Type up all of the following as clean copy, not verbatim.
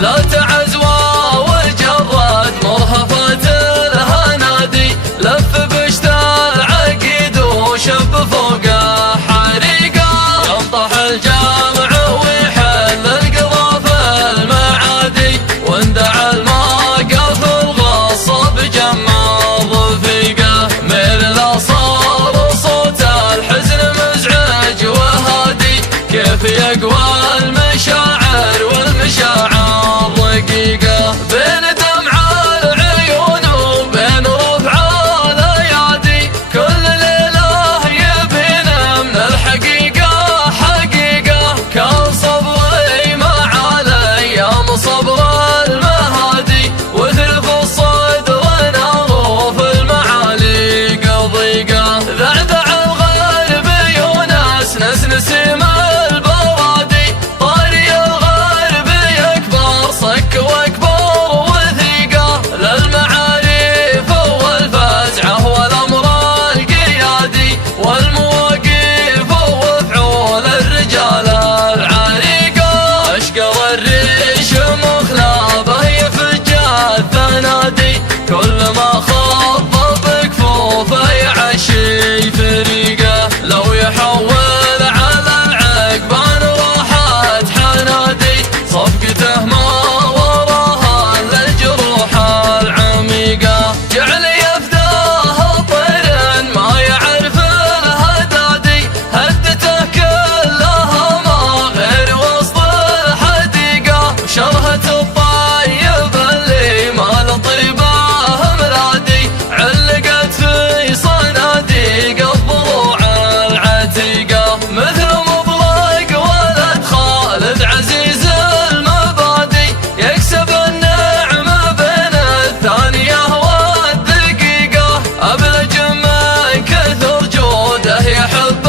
لا تعزوى وجرد مرهفة الهنادي، لف بشت العقيد وشب فوقه حريقه، ينطح الجامع ويحل القضا في المعادي، واندعى الموقف الغصب جمع رفيقه، مثل صار صوت الحزن مزعج وهادي، كيف يقوى المشاعر والمشاعر رقيقه، بين دمع العيون وبين رفع الايادي، كل ليله يبين من الحقيقه حقيقه، كان صبري مع الايام صبر المهادي، وثلث الصدر نار في المعالي ضيقه، ذعذع الغرب يونس نسنس البرادي، طاري الغرب يكبر صك واكبر وثيقه، للمعارف والفزعه والامر القيادي، والمواقف وفعول الرجال العريقه، اشقر الريش مخلابه يفج الثنادي، كل ما خض بكفوفه يعشي فريقه، لو يحول على العقبان راحت حنادي، صفقته ما وراها الا الجروح العميقه، جعل يفداه طير ما يعرف الهدادي، هدته كلها ما غير وسط الحديقه، وشرهة الطيب اللي ما لطيبه مرادي، علقت في صناديق الضلوع العتيقه، مثل مطلق ولد خالد عزيز المبادي، يكسب النعمه بين الثانيه والدقيقه، ابلج من كثر جوده يحب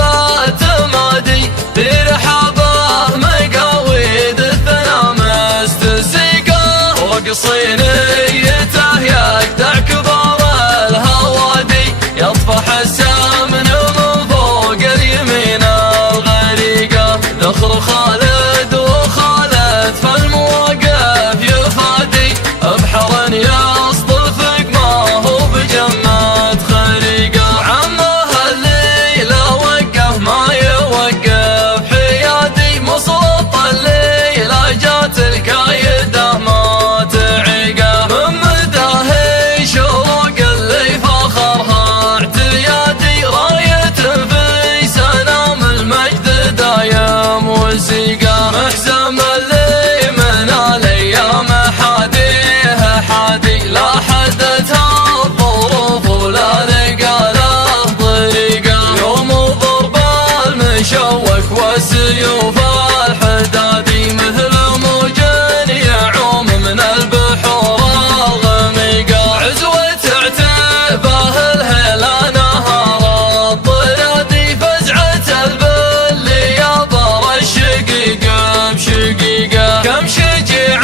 التمادي، في رحابه مقاويد الثنا مستسيقه، فوق صينيته يقطع كبار الهوادي، يطفح السمن من فوق اليمين الغريقه، ذخر خالد وخالد فالمواقف يفادي، بحر يصطفق ما هو بجمة خريقه، عمه الليله وقف ما يوقف حيادي، مسلط الليله جات الكايده ما تعيقه، من مداه شروق اللي فخرها اعتيادي، رايه في سلام المجد دايم وسيقه، محزم اللي من الايام حاديه حادي، لا حدتها الظروف ولا لقى له طريقه، يوم ضرب المشوك والسيوف الحدادي، مثل موج يعوم من البحور الغميقه، عزوة عتبه الهيلة نهار الطرادي، فزعة البلي يابر الشقيق بشقيقه، كم شجيع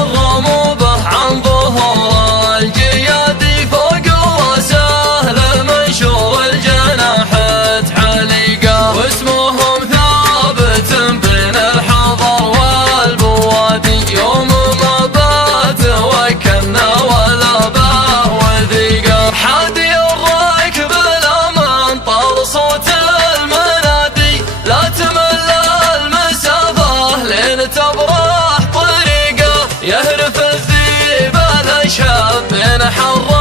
الرموبه عن ظهور الجيادي، فوق وسهل المنشور الجناحات حليقه، واسمهم ثابت بين الحضر والبوادي، يوم ما بات وكلنا ولا باه وثيقه، حادي الراكب الامان طار صوت المنادي، لا تمل المسافه لين تبرح طريقه، يهرف الذيب الاشهب بين حر